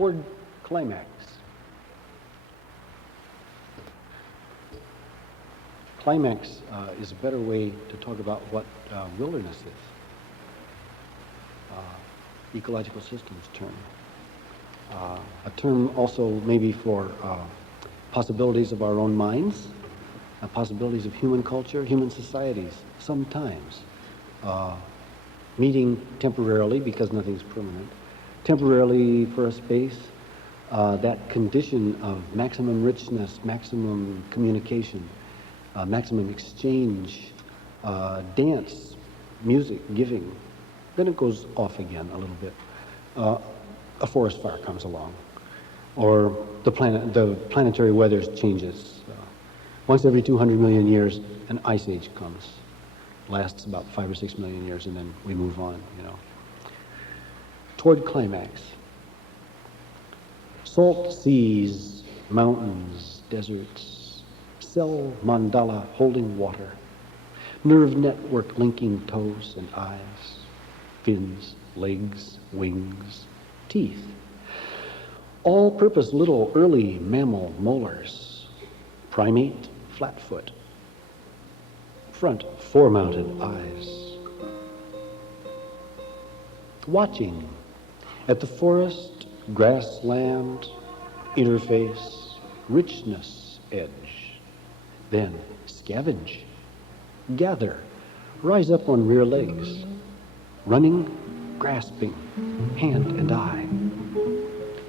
toward climax. Climax is a better way to talk about what wilderness is. Ecological systems term. A term also maybe for possibilities of our own minds, possibilities of human culture, human societies, sometimes. Meeting temporarily, because nothing's permanent, temporarily for a space, that condition of maximum richness, maximum communication, maximum exchange, dance, music, giving. Then it goes off again a little bit. A forest fire comes along, or the planetary weather changes. Once every 200 million years, an ice age comes. Lasts about 5 or 6 million years, and then we move on, you know. Toward climax. Salt seas, mountains, deserts, cell mandala holding water, nerve network linking toes and eyes, fins, legs, wings, teeth. All-purpose little early mammal molars, primate flatfoot, front four-mounted eyes. Watching at the forest, grassland, interface, richness edge. Then scavenge, gather, rise up on rear legs, running, grasping, hand and eye,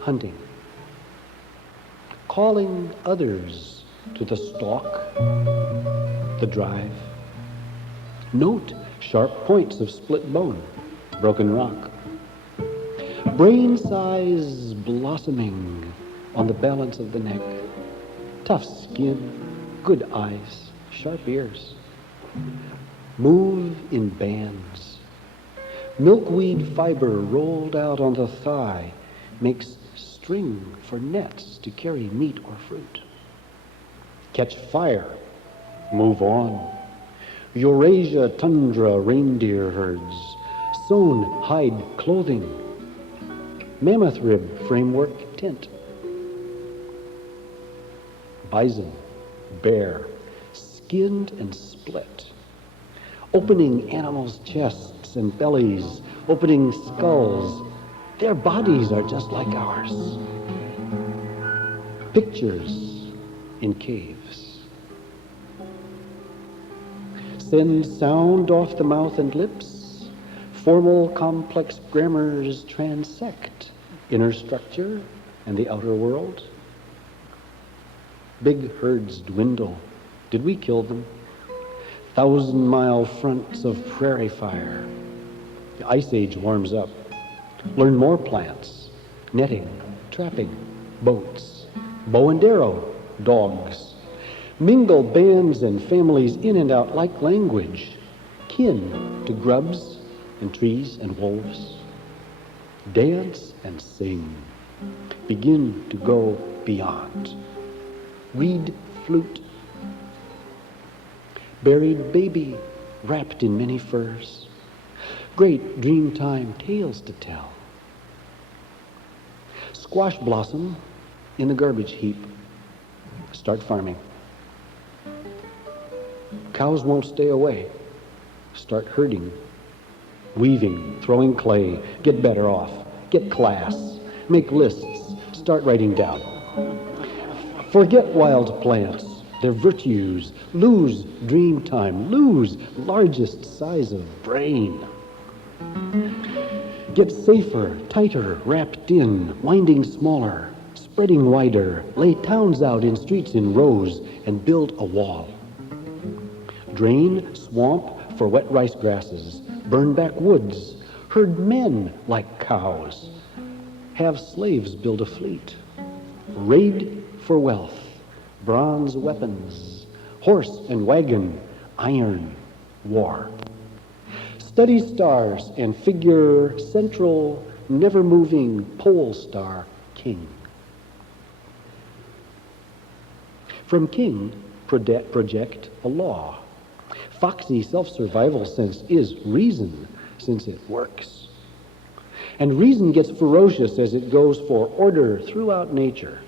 hunting, calling others to the stalk, the drive. Note sharp points of split bone, broken rock. Brain size blossoming on the balance of the neck. Tough skin, good eyes, sharp ears. Move in bands. Milkweed fiber rolled out on the thigh makes string for nets to carry meat or fruit. Catch fire, move on. Eurasia tundra reindeer herds, sewn hide clothing, mammoth rib framework tent. Bison, bear, skinned and split, opening animals' chests and bellies, opening skulls. Their bodies are just like ours. Pictures in caves. Send sound off the mouth and lips. Formal, complex grammars transect inner structure and the outer world. Big herds dwindle. Did we kill them? 1,000-mile fronts of prairie fire. The ice age warms up. Learn more plants, netting, trapping, boats, bow and arrow, dogs. Mingle bands and families in and out like language, kin to grubs and trees and wolves. Dance and sing. Begin to go beyond. Reed flute. Buried baby wrapped in many furs. Great dreamtime tales to tell. Squash blossom in the garbage heap. Start farming. Cows won't stay away. Start herding. Weaving, throwing clay, get better off, get class, make lists, start writing down. Forget wild plants, their virtues, lose dream time, lose largest size of brain. Get safer, tighter, wrapped in, winding smaller, spreading wider, lay towns out in streets in rows and build a wall. Drain swamp for wet rice grasses, burn back woods, herd men like cows, have slaves build a fleet, raid for wealth, bronze weapons, horse and wagon, iron, war. Study stars and figure central, never-moving pole star king. From king, project a law. Foxy self-survival sense is reason, since it works. And reason gets ferocious as it goes for order throughout nature,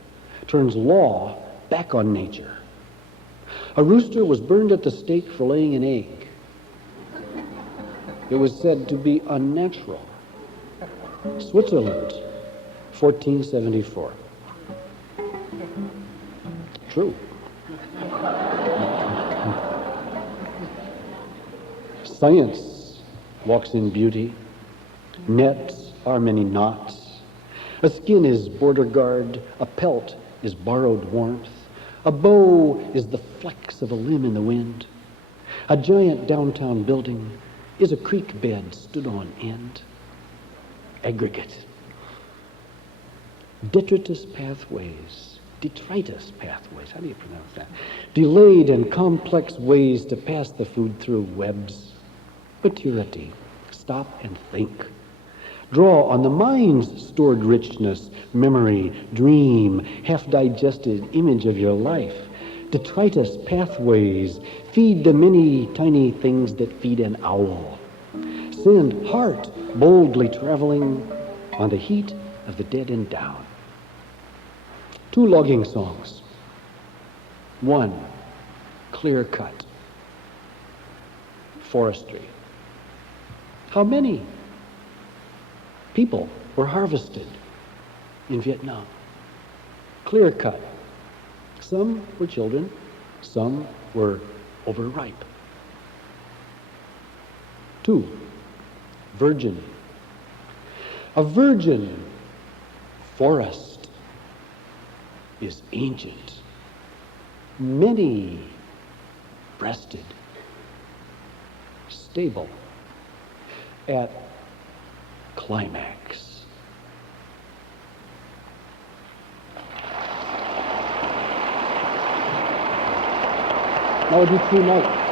turns law back on nature. A rooster was burned at the stake for laying an egg. It was said to be unnatural. Switzerland, 1474. True. Science walks in beauty. Nets are many knots. A skin is border guard. A pelt is borrowed warmth. A bow is the flex of a limb in the wind. A giant downtown building is a creek bed stood on end. Aggregate. Detritus pathways. Detritus pathways. How do you pronounce that? Delayed and complex ways to pass the food through webs. Maturity. Stop and think. Draw on the mind's stored richness, memory, dream, half-digested image of your life. Detritus pathways. Feed the many tiny things that feed an owl. Send heart boldly traveling on the heat of the dead and down. 2 logging songs. 1, clear cut. Forestry. How many people were harvested in Vietnam? Clear cut. Some were children, some were overripe. 2, virgin. A virgin forest is ancient, many-breasted, stable, at climax. Now would you tune out?